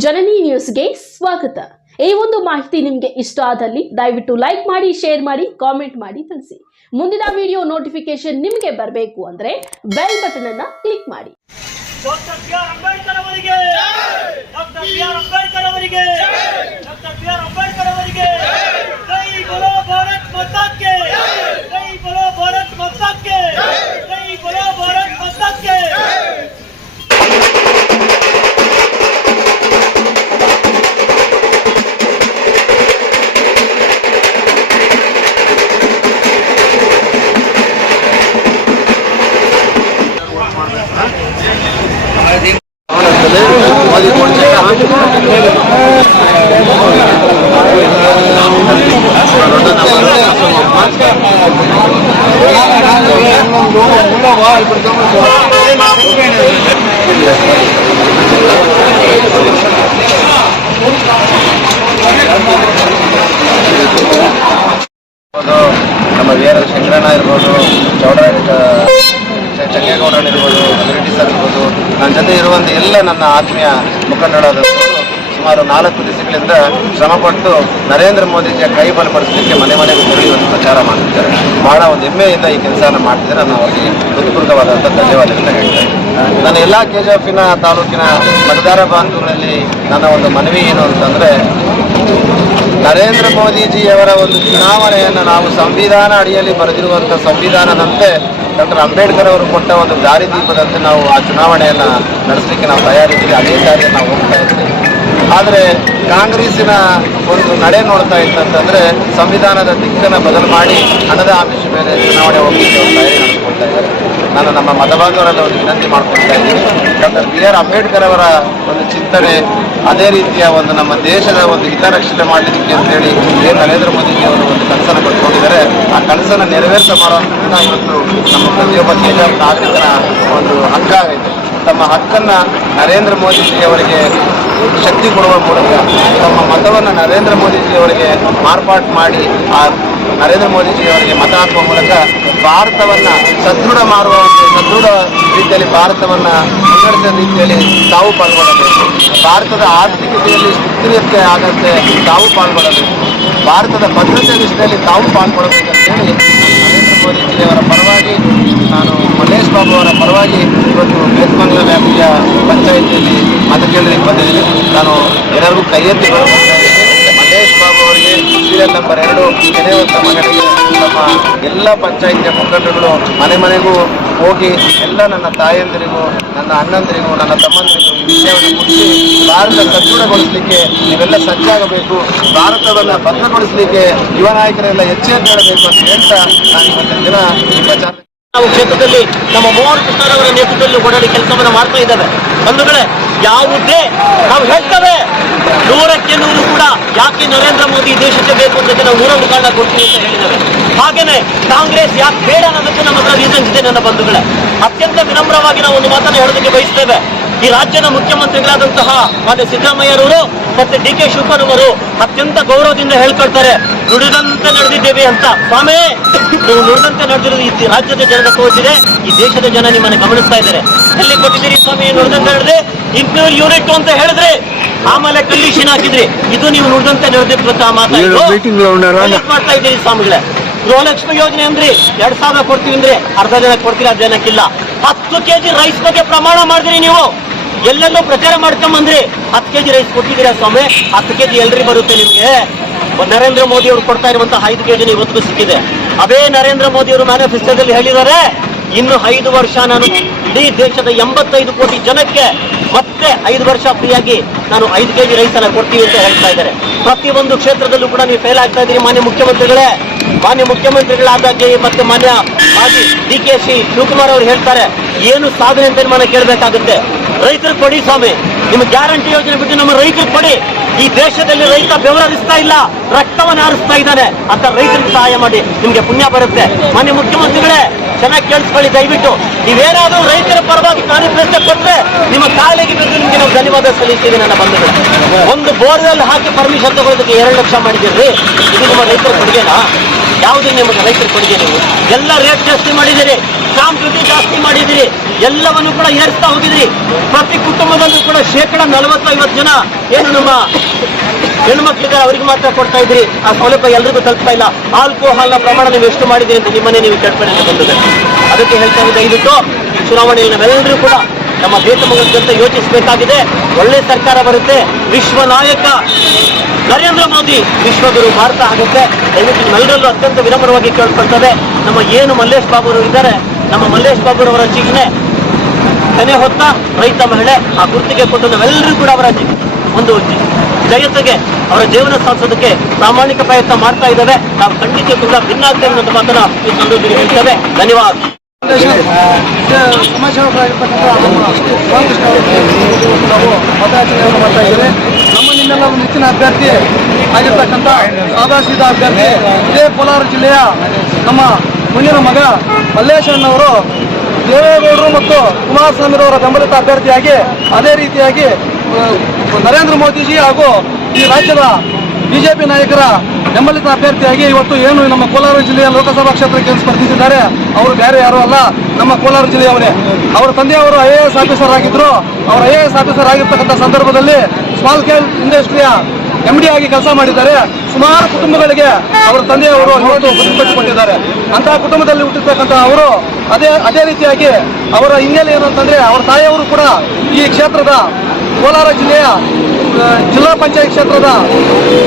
ಜನನಿ ನ್ಯೂಸ್ಗೆ ಸ್ವಾಗತ. ಈ ಒಂದು ಮಾಹಿತಿ ನಿಮಗೆ ಇಷ್ಟ ಆದಲ್ಲಿ ದಯವಿಟ್ಟು ಲೈಕ್ ಮಾಡಿ, ಶೇರ್ ಮಾಡಿ, ಕಾಮೆಂಟ್ ಮಾಡಿ ತಿಳಿಸಿ. ಮುಂದಿನ ವಿಡಿಯೋ ನೋಟಿಫಿಕೇಶನ್ ನಿಮಗೆ ಬರಬೇಕು ಅಂದ್ರೆ ಬೆಲ್ ಬಟನ್ ಅನ್ನ ಕ್ಲಿಕ್ ಮಾಡಿ. ಅಂಬೇಡ್ಕರ್ ಅವರಿಗೆ ನಮ್ಮ ವೀರ ಶಂಕರಣ್ಣ ಇರ್ಬೋದು ಚೌಡ ಚಂಗೇಗೌಡರಣ್ಣ ಇರ್ಬೋದು ರೆಡ್ಡಿ ಸರ್ ಇರ್ಬೋದು ನನ್ನ ಜೊತೆ ಇರುವಂಥ ಎಲ್ಲ ನನ್ನ ಆತ್ಮೀಯ ಮುಖಂಡರಾದ ಸುಮಾರು ನಾಲ್ಕು ದಿವಸಗಳಿಂದ ಶ್ರಮಪಟ್ಟು ನರೇಂದ್ರ ಮೋದಿಜಿಯ ಕೈ ಬಲಪಡಿಸಲಿಕ್ಕೆ ಮನೆ ಮನೆಗೂ ಒಂದು ಪ್ರಚಾರ ಮಾಡ್ತಿದ್ದಾರೆ. ಬಹಳ ಒಂದು ಹೆಮ್ಮೆಯಿಂದ ಈ ಕೆಲಸವನ್ನು ಮಾಡ್ತಿದ್ದಾರೆ ನಾನು ಅವರಿಗೆ ಹೃತ್ಪೂರ್ವಕವಾದಂಥ ಧನ್ಯವಾದಗಳನ್ನ ಹೇಳ್ತೇನೆ ನಾನು ಎಲ್ಲ ಕೆ ಎಫಿನ ತಾಲೂಕಿನ ಮತದಾರ ಬಾಂಧವರಲ್ಲಿ ನನ್ನ ಒಂದು ಮನವಿ ಏನು ಅಂತಂದರೆ, ನರೇಂದ್ರ ಮೋದಿಜಿಯವರ ಒಂದು ಚುನಾವಣೆಯನ್ನು ನಾವು ಸಂವಿಧಾನ ಅಡಿಯಲ್ಲಿ ಬರೆದಿರುವಂಥ ಸಂವಿಧಾನದಂತೆ ಡಾಕ್ಟರ್ ಅಂಬೇಡ್ಕರ್ ಅವರು ಕೊಟ್ಟ ಒಂದು ದಾರಿದೀಪದಂತೆ ನಾವು ಆ ಚುನಾವಣೆಯನ್ನು ನಡೆಸಲಿಕ್ಕೆ ನಾವು ತಯಾರಿದ್ದೀವಿ. ಅದೇ ದಾರಿಯನ್ನು ನಾವು ಹೋಗ್ತಾ ಆದರೆ ಕಾಂಗ್ರೆಸ್ಸಿನ ಒಂದು ನಡೆ ನೋಡ್ತಾ ಇತ್ತಂತಂದರೆ ಸಂವಿಧಾನದ ದಿಕ್ಕನ್ನು ಬದಲು ಮಾಡಿ ಹಣದ ಆಮಿಷ ಮೇಲೆ ಚುನಾವಣೆ ಹೋಗಲಿಕ್ಕೆ ಒಂದು ತಯಾರಿ ನಡೆಸ್ಕೊಳ್ತಾ ಇದ್ದಾರೆ. ನಾನು ನಮ್ಮ ಮತಬಾಂಧವರೆಲ್ಲ ಒಂದು ವಿನಂತಿ ಮಾಡ್ಕೊಳ್ತಾ ಇದ್ದೀನಿ. ಬಿ ಆರ್ ಅಂಬೇಡ್ಕರ್ ಅವರ ಒಂದು ಚಿಂತನೆ, ಅದೇ ರೀತಿಯ ಒಂದು ನಮ್ಮ ದೇಶದ ಒಂದು ಹಿತರಕ್ಷಣೆ ಮಾಡಲಿಕ್ಕೆ ಅಂತೇಳಿ ಏನು ನರೇಂದ್ರ ಮೋದಿಜಿ ಅವರು ಒಂದು ಕನಸನ್ನು ಕೊಟ್ಕೊಂಡಿದ್ದಾರೆ. ಆ ಕನಸನ್ನು ನೆರವೇರಿಸ ಮಾಡುವಂಥ ಇವತ್ತು ನಮ್ಮ ಪ್ರತಿಯೊಬ್ಬ ದೇಶದ ನಾಗರಿಕನ ಒಂದು ಹಕ್ಕಾಗೈತೆ ತಮ್ಮ ಹಕ್ಕನ್ನು ನರೇಂದ್ರ ಮೋದಿಜಿ ಅವರಿಗೆ ಶಕ್ತಿ ಕೊಡುವ ಮೂಲಕ ತಮ್ಮ ಮತವನ್ನು ನರೇಂದ್ರ ಮೋದಿಜಿಯವರಿಗೆ ಮಾರ್ಪಾಟು ಮಾಡಿ, ಆ ನರೇಂದ್ರ ಮೋದಿಜಿಯವರಿಗೆ ಮತ ಹಾಕುವ ಮೂಲಕ ಭಾರತವನ್ನು ಸದೃಢ ಮಾಡುವ ಸದೃಢ ರೀತಿಯಲ್ಲಿ ಭಾರತವನ್ನು ಮುನ್ನಡೆಸಿದ ರೀತಿಯಲ್ಲಿ ತಾವು ಪಾಲ್ಗೊಳ್ಳಬೇಕು. ಭಾರತದ ಆರ್ಥಿಕತೆಯಲ್ಲಿ ಸ್ಥಿರತೆ ಆಗಂತೆ ತಾವು ಪಾಲ್ಗೊಳ್ಳಬೇಕು. ಭಾರತದ ಭದ್ರತೆ ವಿಷಯದಲ್ಲಿ ತಾವು ಪಾಲ್ಗೊಳ್ಳಬೇಕಂತೇಳಿ ನರೇಂದ್ರ ಮೋದಿಜಿಯವರ ಪರವಾಗಿ ನಾನು ಮಲ್ಲೇಶ್ ಬಾಬು ಅವರ ಪರವಾಗಿ ಇವತ್ತು ಬೇತ್ಮಂಗ್ಲ ವ್ಯಾಪ್ತಿಯ ಪಂಚಾಯಿತಿಯಲ್ಲಿ ಮತ ಕೇಳಲಿಕ್ಕೆ ಬಂದಿದ್ದೀನಿ ನಾನು ಎಲ್ಲರಿಗೂ ಕೈ ಎತ್ತಿ ಮಹೇಶ್ ಬಾಬು ಅವರಿಗೆ ಸೀರಿಯಲ್ ನಂಬರ್ ಎರಡು ನೆನೆಯುವಂಥ ಮಗನಿಗೆ ನಮ್ಮ ಎಲ್ಲ ಪಂಚಾಯಿತಿಯ ಮುಖಂಡರುಗಳು ಮನೆ ಮನೆಗೂ ಹೋಗಿ ಎಲ್ಲ ನನ್ನ ತಾಯಂದಿರಿಗೂ, ನನ್ನ ಅಣ್ಣಂದಿರಿಗೂ, ನನ್ನ ತಮ್ಮಂದಿರಿಗೂ ಈ ವಿಷಯವನ್ನು ಮುಟ್ಟಿ ಭಾರತ ಸದೃಢಗೊಳಿಸಲಿಕ್ಕೆ ನೀವೆಲ್ಲ ಸಜ್ಜಾಗಬೇಕು. ಭಾರತವನ್ನು ಭದ್ರಗೊಳಿಸಲಿಕ್ಕೆ ಯುವ ನಾಯಕರೆಲ್ಲ ಎಚ್ಚೆತ್ತೇಳಬೇಕು ಅಂತ ಹೇಳ್ತಾ ನಾನು ಇವತ್ತಿನ ದಿನ ಈ ಪ್ರಚಾರ ನಾವು ಕ್ಷೇತ್ರದಲ್ಲಿ ನಮ್ಮ ಮೋಹನ್ ಕೃಷ್ಣರವರ ನೇತೃತ್ವದಲ್ಲಿ ಓಡಾಡಿ ಕೆಲಸವನ್ನು ಮಾಡ್ತಾ ಇದ್ದಾವೆ. ಬಂಧುಗಳೇ, ಯಾವುದೇ ನಾವು ಹೇಳ್ತೇವೆ. ನೂರಕ್ಕೆ ನೂರು ಕೂಡ ಯಾಕೆ ನರೇಂದ್ರ ಮೋದಿ ದೇಶಕ್ಕೆ ಬೇಕು ಅಂತ ನಾವು ನೂರ ಮುಖಂಡ ಕೊಡ್ತೀವಿ ಅಂತ ಹೇಳಿದ್ದೇವೆ. ಹಾಗೇನೆ ಕಾಂಗ್ರೆಸ್ ಯಾಕೆ ಬೇಡ ಅನ್ನೋದಕ್ಕೆ ನಮ್ಮ ಹತ್ರ ರೀಸನ್ಸ್ ಇದೆ ನನ್ನ ಬಂಧುಗಳೇ. ಅತ್ಯಂತ ವಿನಮ್ರವಾಗಿ ನಾವು ಒಂದು ಮಾತನ್ನು ಹೇಳೋದಕ್ಕೆ ಬಯಸ್ತೇವೆ. ಈ ರಾಜ್ಯದ ಮುಖ್ಯಮಂತ್ರಿಗಳಾದಂತಹ ಮಾನ್ಯ ಸಿದ್ದರಾಮಯ್ಯರವರು ಮತ್ತೆ ಡಿ ಕೆ ಶಿವಕುಮಾರ್ ಅತ್ಯಂತ ಗೌರವದಿಂದ ಹೇಳ್ಕೊಳ್ತಾರೆ, ದುಡಿದಂತೆ ನಡೆದಿದ್ದೇವೆ ಅಂತ. ಸ್ವಾಮಿ ನೀವು ನೋಡಿದಂತೆ ನಡೆದಿರೋದು ಈ ರಾಜ್ಯದ ಜನರ ತೋರಿಸಿದೆ ಈ ದೇಶದ ಜನ ನಿಮ್ಮನ್ನು ಗಮನಿಸ್ತಾ ಇದ್ದಾರೆ. ಎಲ್ಲಿ ಕೊಟ್ಟಿದ್ದೀರಿ ಸ್ವಾಮಿ ನೋಡಿದಂತೆ ನಡೆದ್ರೆ? ಇಂಟರ್ವ್ಯೂ ಯೂನಿಟ್ ಅಂತ ಹೇಳಿದ್ರೆ ಆಮೇಲೆ ಕಂಡೀಷನ್ ಹಾಕಿದ್ರಿ. ಇದು ನೀವು ನೋಡಿದಂತೆ ನಡೆದಿರ್ತಕ್ಕಂಥ ಮಾತಾಡಿ ಮಾಡ್ತಾ ಇದ್ದೀರಿ ಸ್ವಾಮಿಗಳೇ. ಗೃಹಲಕ್ಷ್ಮಿ ಯೋಜನೆ ಅಂದ್ರಿ ಎರಡ್ ಸಾವಿರ ಕೊಡ್ತೀವಿ ಅಂದ್ರೆ ಅರ್ಧ ಜನ ಕೊಡ್ತೀರಿ ಅರ್ಧ ಜನಕ್ಕಿಲ್ಲ. ಹತ್ತು ಕೆಜಿ ರೈಸ್ ಬಗ್ಗೆ ಪ್ರಮಾಣ ಮಾಡಿದ್ರಿ ನೀವು. ಎಲ್ಲೆಲ್ಲೂ ಪ್ರಚಾರ ಮಾಡ್ಕೊಂಬಂದ್ರಿ ಹತ್ತು ಕೆಜಿ ರೈಸ್ ಕೊಟ್ಟಿದ್ದೀರಾ ಸ್ವಾಮಿ? ಹತ್ತು ಕೆಜಿ ಎಲ್ರಿ ಬರುತ್ತೆ ನಿಮ್ಗೆ. ನರೇಂದ್ರ ಮೋದಿ ಅವರು ಕೊಡ್ತಾ ಇರುವಂತಹ ಐದು ಕೆಜಿ ಇವತ್ತಿಗೂ ಸಿಕ್ಕಿದೆ. ಅದೇ ನರೇಂದ್ರ ಮೋದಿ ಅವರು ಮ್ಯಾನಿಫೆಸ್ಟೋದಲ್ಲಿ ಹೇಳಿದ್ದಾರೆ, ಇನ್ನು ಐದು ವರ್ಷ ನಾನು ಇಡೀ ದೇಶದ ಎಂಬತ್ತೈದು ಕೋಟಿ ಜನಕ್ಕೆ ಮತ್ತೆ ಐದು ವರ್ಷ ಫ್ರೀಯಾಗಿ ನಾನು ಐದು ಕೆಜಿ ರೈಸ್ ಅನ್ನ ಕೊಡ್ತೀವಿ ಅಂತ ಹೇಳ್ತಾ ಇದ್ದಾರೆ. ಪ್ರತಿಯೊಂದು ಕ್ಷೇತ್ರದಲ್ಲೂ ಕೂಡ ನೀವು ಫೇಲ್ ಆಗ್ತಾ ಇದ್ದೀರಿ, ಮಾನ್ಯ ಮುಖ್ಯಮಂತ್ರಿಗಳೇ. ಮಾನ್ಯ ಮುಖ್ಯಮಂತ್ರಿಗಳಾದಾಗೆ ಮತ್ತೆ ಮಾನ್ಯ ಮಾಜಿ ಡಿ ಕೆ ಸಿ ಶಿವಕುಮಾರ್ ಅವರು ಹೇಳ್ತಾರೆ, ಏನು ಸಾಧನೆ ಅಂತ ಕೇಳಬೇಕಾಗುತ್ತೆ? ರೈತರು ಕೊಡಿ ಸ್ವಾಮಿ ನಿಮ್ಮ ಗ್ಯಾರಂಟಿ ಯೋಜನೆ ಬಿಟ್ಟು ನಮ್ಮ ರೈತರು ಕೊಡಿ. ಈ ದೇಶದಲ್ಲಿ ರೈತ ಬೆವರಿಸ್ತಾ ಇಲ್ಲ, ರಕ್ತವನ್ನು ಆರಿಸ್ತಾ ಇದ್ದಾನೆ ಅಂತ ರೈತರಿಗೆ ಸಹಾಯ ಮಾಡಿ ನಿಮ್ಗೆ ಪುಣ್ಯ ಬರುತ್ತೆ. ಮಾನ್ಯ ಮುಖ್ಯಮಂತ್ರಿಗಳೇ ಚೆನ್ನಾಗಿ ಕೇಳಿಸ್ಕೊಳ್ಳಿ, ದಯವಿಟ್ಟು. ನೀವೇನಾದ್ರೂ ರೈತರ ಪರವಾಗಿ ಕಾರ್ಯಪ್ರಶ್ನೆ ಕೊಟ್ಟರೆ ನಿಮ್ಮ ಕಾಲಿಗೆ ಬಿದ್ದು ನಿಮಗೆ ನಾವು ಧನ್ಯವಾದ ಸಲ್ಲಿಸ್ತೀವಿ ನನ್ನ ಬಂಧುಗಳು. ಒಂದು ಬೋರ್ವೆಲ್ ಹಾಕಿ ಪರ್ಮಿಷನ್ ತಗೊಳ್ಳೋದಕ್ಕೆ ಎರಡು ಲಕ್ಷ ಮಾಡಿದ್ದೀರಿ. ಇದು ನಿಮ್ಮ ರೈತರ ಕೊಡುಗೆನಾ? ಯಾವುದು ನಿಮಗೆ ರೈತರ ಕೊಡುಗೆ ನೀವು. ಎಲ್ಲ ರೇಟ್ ಜಾಸ್ತಿ ಮಾಡಿದ್ದೀರಿ. ಜ್ಯೋತಿ ಜಾಸ್ತಿ ಮಾಡಿದಿರಿ ಎಲ್ಲವನ್ನು ಕೂಡ ಏರಿಸ್ತಾ ಹೋಗಿದ್ರಿ ಪ್ರತಿ ಕುಟುಂಬದಲ್ಲೂ ಕೂಡ ಶೇಕಡ ನಲವತ್ತೈವತ್ತು ಜನ ಏನು ನಮ್ಮ ಹೆಣ್ಮಕ್ಳಿದ್ದಾರೆ ಅವರಿಗೆ ಮಾತ್ರ ಕೊಡ್ತಾ ಇದ್ರಿ ಆ ಸೌಲಭ್ಯ ಎಲ್ರಿಗೂ ತಲುಪ್ತಾ ಇಲ್ಲ. ಆಲ್ಕೋಹಾಲ್ನ ಪ್ರಮಾಣ ನೀವು ಎಷ್ಟು ಮಾಡಿದ್ರಿ ಅಂತ ನಿಮ್ಮನೆ ನೀವು ಚಡ್ಪಣೆ ಬಂದಿದೆ. ಅದಕ್ಕೆ ಹೇಳ್ತಾ ಇದ್ದೆ ದಯವಿಟ್ಟು ಚುನಾವಣೆಯಲ್ಲಿ ನಾವೆಲ್ಲರೂ ಕೂಡ ನಮ್ಮ ದೇಶ ಮಗಂತ ಯೋಚಿಸಬೇಕಾಗಿದೆ. ಒಳ್ಳೆ ಸರ್ಕಾರ ಬರುತ್ತೆ. ವಿಶ್ವ ನಾಯಕ ನರೇಂದ್ರ ಮೋದಿ ವಿಶ್ವಗುರು ಭಾರತ ಆಗುತ್ತೆ. ದಯವಿಟ್ಟು ಎಲ್ಲರಲ್ಲೂ ಅತ್ಯಂತ ವಿನಮ್ರವಾಗಿ ಕೇಳ್ಕೊಳ್ತದೆ ನಮ್ಮ ಏನು ಮಲ್ಲೇಶ್ ಬಾಬುರು ಇದ್ದಾರೆ ನಮ್ಮ ಮಲ್ಲೇಶ್ ಬಾಬುರವರ ಚಿಹ್ನೆ ತೆನೆ ಹೊತ್ತ ರೈತ ಮಹಿಳೆ ಆ ಗುರುತಿಗೆ ಕೊಟ್ಟು ನಾವೆಲ್ಲರೂ ಕೂಡ ಅವರ ಒಂದು ಜಯತೆಗೆ, ಅವರ ಜೀವನ ಸಾಧಿಸೋದಕ್ಕೆ ಪ್ರಾಮಾಣಿಕ ಪ್ರಯತ್ನ ಮಾಡ್ತಾ ಇದ್ದಾವೆ. ನಾವು ಖಂಡಿತ ಕೂಡ ಭಿನ್ನ ಆಗ್ತೇವೆ ಅನ್ನೋ ಮಾತನ್ನ ಈ ಸಂದರ್ಭದಲ್ಲಿ ಹೇಳ್ತೇವೆ. ಧನ್ಯವಾದ. ನಾವು ಮಾಡ್ತಾ ಇದ್ದೇವೆ ನಮ್ಮ ನಿಮ್ಮೆಲ್ಲ ನೆಚ್ಚಿನ ಅಭ್ಯರ್ಥಿ ಆಗಿರ್ತಕ್ಕಂಥ ಸಾದಾ ಸೀದಾ ಅಭ್ಯರ್ಥಿ, ಇದೇ ಕೋಲಾರ ಜಿಲ್ಲೆಯ ನಮ್ಮ ಮುಂದಿನ ಮಗ ಮಲ್ಲೇಶಣ್ಣವರು ದೇವೇಗೌಡರು ಮತ್ತು ಕುಮಾರಸ್ವಾಮಿರವರ ಬೆಂಬಲಿತ ಅಭ್ಯರ್ಥಿಯಾಗಿ ಅದೇ ರೀತಿಯಾಗಿ ನರೇಂದ್ರ ಮೋದಿಜಿ ಹಾಗೂ ಈ ರಾಜ್ಯದ ಬಿಜೆಪಿ ನಾಯಕರ ಬೆಂಬಲಿತ ಅಭ್ಯರ್ಥಿಯಾಗಿ ಇವತ್ತು ಏನು ನಮ್ಮ ಕೋಲಾರ ಜಿಲ್ಲೆಯ ಲೋಕಸಭಾ ಕ್ಷೇತ್ರಕ್ಕೆ ಸ್ಪರ್ಧಿಸಿದ್ದಾರೆ, ಅವರು ಬೇರೆ ಯಾರು ಅಲ್ಲ, ನಮ್ಮ ಕೋಲಾರ ಜಿಲ್ಲೆಯವರೇ. ಅವರ ತಂದೆಯವರು ಐ ಎ ಎಸ್ ಆಫೀಸರ್ ಆಗಿದ್ರು. ಅವರು ಐ ಎ ಎಸ್ ಆಫೀಸರ್ ಆಗಿರ್ತಕ್ಕಂಥ ಸಂದರ್ಭದಲ್ಲಿ ಸ್ಮಾಲ್ ಸ್ಕೇಲ್ ಇಂಡಸ್ಟ್ರಿಯ ಎಂ ಡಿ ಆಗಿ ಕೆಲಸ ಮಾಡಿದ್ದಾರೆ. ಸುಮಾರು ಕುಟುಂಬಗಳಿಗೆ ಅವರ ತಂದೆಯವರು ಇವತ್ತು ಬದುಕುಕೊಟ್ಟಿದ್ದಾರೆ ಅಂತಹ ಕುಟುಂಬದಲ್ಲಿ ಹುಟ್ಟಿರ್ತಕ್ಕಂಥ ಅವರು ಅದೇ ಅದೇ ರೀತಿಯಾಗಿ ಅವರ ಹಿನ್ನೆಲೆ ಏನು ಅಂತಂದ್ರೆ ಅವರ ತಾಯಿಯವರು ಕೂಡ ಈ ಕ್ಷೇತ್ರದ ಕೋಲಾರ ಜಿಲ್ಲೆಯ ಜಿಲ್ಲಾ ಪಂಚಾಯತ್ ಕ್ಷೇತ್ರದ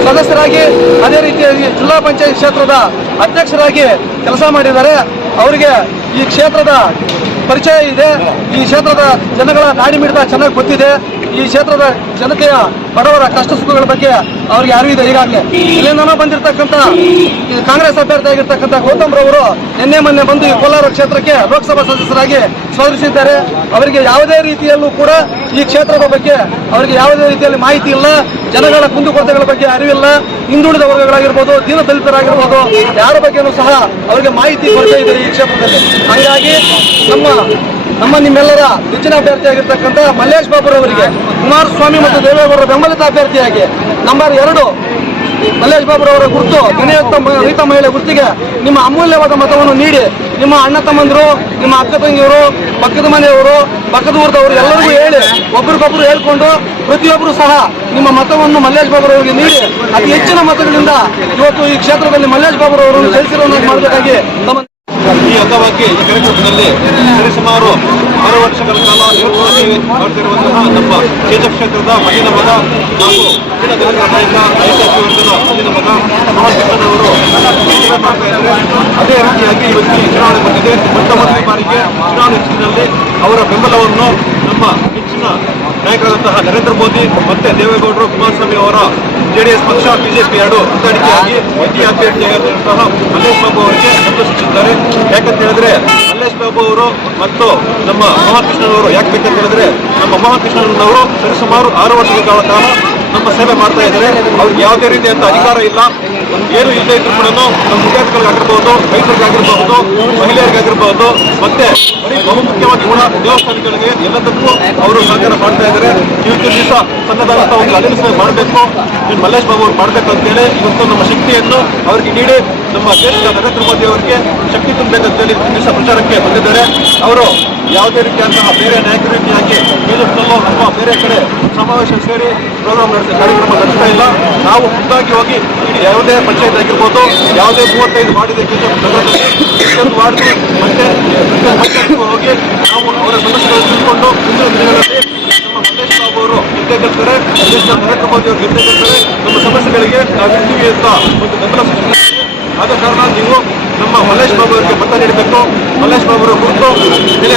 ಸದಸ್ಯರಾಗಿ, ಅದೇ ರೀತಿಯಾಗಿ ಜಿಲ್ಲಾ ಪಂಚಾಯತ್ ಕ್ಷೇತ್ರದ ಅಧ್ಯಕ್ಷರಾಗಿ ಕೆಲಸ ಮಾಡಿದ್ದಾರೆ. ಅವರಿಗೆ ಈ ಕ್ಷೇತ್ರದ ಪರಿಚಯ ಇದೆ. ಈ ಕ್ಷೇತ್ರದ ಜನಗಳ ನಾಡಿ ಮಿಡಿತ ಚೆನ್ನಾಗಿ ಗೊತ್ತಿದೆ. ಈ ಕ್ಷೇತ್ರದ ಜನತೆಯ ಬಡವರ ಕಷ್ಟ ಸುಖಗಳ ಬಗ್ಗೆ ಅವ್ರಿಗೆ ಅರಿವಿದೆ ಈಗಾಗಲೇ ಇಲ್ಲಿಂದನೋ ಬಂದಿರತಕ್ಕಂಥ ಕಾಂಗ್ರೆಸ್ ಅಭ್ಯರ್ಥಿ ಆಗಿರ್ತಕ್ಕಂಥ ಗೌತಮ್ ರವರು ನಿನ್ನೆ ಮೊನ್ನೆ ಬಂದು ಈ ಕೋಲಾರ ಕ್ಷೇತ್ರಕ್ಕೆ ಲೋಕಸಭಾ ಸದಸ್ಯರಾಗಿ ಸ್ಪರ್ಧಿಸಿದ್ದಾರೆ. ಅವರಿಗೆ ಯಾವುದೇ ರೀತಿಯಲ್ಲೂ ಕೂಡ ಈ ಕ್ಷೇತ್ರದ ಬಗ್ಗೆ ಅವರಿಗೆ ಯಾವುದೇ ರೀತಿಯಲ್ಲಿ ಮಾಹಿತಿ ಇಲ್ಲ. ಜನಗಳ ಕುಂದುಕೊರತೆಗಳ ಬಗ್ಗೆ ಅರಿವಿಲ್ಲ. ಹಿಂದುಳಿದ ವರ್ಗಗಳಾಗಿರ್ಬೋದು ದೀನ ದಲಿತರಾಗಿರ್ಬೋದು, ಯಾರ ಬಗ್ಗೆನೂ ಸಹ ಅವರಿಗೆ ಮಾಹಿತಿ ಕೊರತೆ ಇದೆ ಈ ಕ್ಷೇತ್ರದಲ್ಲಿ. ಹಾಗಾಗಿ ನಮ್ಮ ನಮ್ಮ ನಿಮ್ಮೆಲ್ಲರ ನೆಚ್ಚಿನ ಅಭ್ಯರ್ಥಿಯಾಗಿರ್ತಕ್ಕಂಥ ಮಲ್ಲೇಶ್ ಬಾಬುರವರಿಗೆ ಕುಮಾರಸ್ವಾಮಿ ಮತ್ತು ದೇವೇಗೌಡರ ಬೆಂಬಲಿತ ಅಭ್ಯರ್ಥಿಯಾಗಿ ನಂಬರ್ ಎರಡು ಮಲ್ಲೇಶ್ ಬಾಬುರವರ ಗುರುತು ಗಣಯುಕ್ತ ರೈತ ಮಹಿಳೆ ಗುರುತಿಗೆ ನಿಮ್ಮ ಅಮೂಲ್ಯವಾದ ಮತವನ್ನು ನೀಡಿ ನಿಮ್ಮ ಅಣ್ಣ ತಮ್ಮಂದಿರು, ನಿಮ್ಮ ಅಕ್ಕ ತಂಗಿಯವರು, ಪಕ್ಕದ ಮನೆಯವರು, ಪಕ್ಕದ ಊರದವರು ಎಲ್ಲರಿಗೂ ಹೇಳಿ ಒಬ್ರಿಗೊಬ್ರು ಹೇಳ್ಕೊಂಡು ಪ್ರತಿಯೊಬ್ಬರು ಸಹ ನಿಮ್ಮ ಮತವನ್ನು ಮಲ್ಲೇಶ್ ಬಾಬುರವರಿಗೆ ನೀಡಿ ಅತಿ ಹೆಚ್ಚಿನ ಮತಗಳಿಂದ ಇವತ್ತು ಈ ಕ್ಷೇತ್ರದಲ್ಲಿ ಮಲ್ಲೇಶ್ ಬಾಬುರವರನ್ನು ಜಯಿಸಿರೋನ್ನಾಗಿ ಮಾಡಬೇಕಾಗಿ ತಮ್ಮ ಈ ಅಂಗವಾಗಿ ಈ ಕಾರ್ಯಕ್ರಮದಲ್ಲಿ ಸರಿಸುಮಾರು ಆರು ವರ್ಷಗಳ ಕಾಲ ನಿರಂತರವಾಗಿ ಮಾಡುತ್ತಿರುವಂತಹ ನಮ್ಮ ಕ್ಷೇತ್ರದ ಮಣ್ಣಿನ ಮಗ ಹಾಗೂ ಮಣ್ಣಿನ ಮಗ ಅವರು ಅದೇ ರೀತಿಯಾಗಿ ಇವತ್ತು ಚುನಾವಣೆ ಬಂದಿದೆ. ಮೊಟ್ಟ ಮೊದಲನೇ ಬಾರಿಗೆ ಚುನಾವಣೆ ಅವರ ಬೆಂಬಲವನ್ನು ನಮ್ಮ ನಾಯಕರಾದಂತಹ ನರೇಂದ್ರ ಮೋದಿ ಮತ್ತೆ ದೇವೇಗೌಡರು ಕುಮಾರಸ್ವಾಮಿ ಅವರ ಜೆಡಿಎಸ್ ಪಕ್ಷ, ಬಿಜೆಪಿ ಎರಡು ಹೊಂದಾಣಿಕೆಯಾಗಿ ಎನ್ಡಿಎ ಅಭ್ಯರ್ಥಿಯಾಗಿರುವಂತಹ ಮಲ್ಲೇಶ್ ಬಾಬು ಅವರಿಗೆ ಸಂತೋಷಿಸಿದ್ದಾರೆ ಯಾಕಂತ ಹೇಳಿದ್ರೆ ಮಲ್ಲೇಶ್ ಬಾಬು ಅವರು ಮತ್ತು ನಮ್ಮ ಮಹಾಕೃಷ್ಣನವರು ಯಾಕೆ ಬೇಕಂತ ಹೇಳಿದ್ರೆ ನಮ್ಮ ಮಹಾಕೃಷ್ಣನವರು ಸರಿಸುಮಾರು ಆರು ವರ್ಷಗಳ ಕಾಲ ನಮ್ಮ ಸೇವೆ ಮಾಡ್ತಾ ಇದ್ದಾರೆ. ಅವ್ರಿಗೆ ಯಾವುದೇ ರೀತಿಯಂತ ಅಧಿಕಾರ ಇಲ್ಲ. ಏನು ಇಲ್ಲ ಇದ್ರು ಕೂಡ ನಮ್ಮ ವಿದ್ಯಾರ್ಥಿಗಳಿಗಾಗಿರ್ಬೋದು ರೈತರಿಗಾಗಿರ್ಬಹುದು ಮಹಿಳೆಯರಿಗಾಗಿರ್ಬಹುದು ಮತ್ತೆ ಬಹುಮುಖ್ಯವಾಗಿ ಕೂಡ ದೇವಸ್ಥಾನಗಳಿಗೆ ಎಲ್ಲದಕ್ಕೂ ಅವರು ಸಹಕಾರ ಮಾಡ್ತಾ ಇದ್ದಾರೆ. ಇವತ್ತು ದಿವಸ ಸಣ್ಣದಾದಂಥ ಒಂದು ಅಲಿನ್ಸ್ ಮಾಡಬೇಕು. ಮಲ್ಲೇಶ್ ಬಾಬು ಅವರು ಮಾಡಬೇಕು ಅಂತೇಳಿ ಇವತ್ತು ನಮ್ಮ ಶಕ್ತಿಯನ್ನು ಅವರಿಗೆ ನೀಡಿ ನಮ್ಮ ದೇಶದ ನರೇಂದ್ರ ಮೋದಿ ಅವರಿಗೆ ಶಕ್ತಿ ತುಂಬಬೇಕಂತೇಳಿ ದಿವಸ ಪ್ರಚಾರಕ್ಕೆ ಬಂದಿದ್ದಾರೆ. ಅವರು ಯಾವುದೇ ರೀತಿಯಾದಂತಹ ಬೇರೆ ನಾಯಕ ರೀತಿಯಾಗಿ ಬೀದರ್ನಲ್ಲೋ ಅಥವಾ ಬೇರೆ ಕಡೆ ಸಮಾವೇಶ ಸೇರಿ ಪ್ರೋಗ್ರಾಮ್ ನಡೆಸ ಕಾರ್ಯಕ್ರಮ ನಡೆಸ್ತಾ ಇಲ್ಲ. ನಾವು ಖುದ್ದಾಗಿ ಹೋಗಿ ಯಾವುದೇ ಪಂಚಾಯತ್ ಆಗಿರ್ಬೋದು, ಯಾವುದೇ ಮೂವತ್ತೈದು ವಾರ್ಡ್ ಇದೆ ಪ್ರತಿಯೊಂದು ವಾರ್ಡ್ ಮತ್ತೆ ಹೋಗಿ ನಾವು ಅವರ ಸಮಸ್ಯೆಗಳನ್ನು ತಿಳ್ಕೊಂಡು ಮುಂದಿನ ದಿನಗಳಲ್ಲಿ ನಮ್ಮ ಅವರು ನರೇಂದ್ರ ಮೋದಿ ಅವರು ನಮ್ಮ ಸಮಸ್ಯೆಗಳಿಗೆ ನಾವು ಇರ್ತೀವಿ ಅಂತ ಒಂದು ಬೆಂಬಲ ಆದ ಕಾರಣ ನೀವು ನಮ್ಮ ಮಲ್ಲೇಶ್ ಬಾಬು ಅವರಿಗೆ ಮತ ನೀಡಬೇಕು. ಮಲ್ಲೇಶ್ ಬಾಬು ಅವರ ಕುರಿತು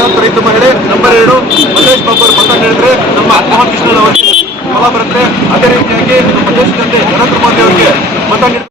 ಹೊತ್ತ ರೈತ ಮಹಿಳೆ ನಂಬರ್ ಎರಡು. ಮಲ್ಲೇಶ್ ಬಾಬು ಅವರು ಮತ ನೀಡಿದ್ರೆ ನಮ್ಮ ಕೃಷ್ಣ ಅವರಿಗೆ ಫಲ ಬರುತ್ತೆ. ಅದೇ ರೀತಿಯಾಗಿ ನಮ್ಮ ದೇಶದಲ್ಲಿ ನರೇಂದ್ರ ಮೋದಿ ಅವರಿಗೆ ಮತ ನೀಡಿ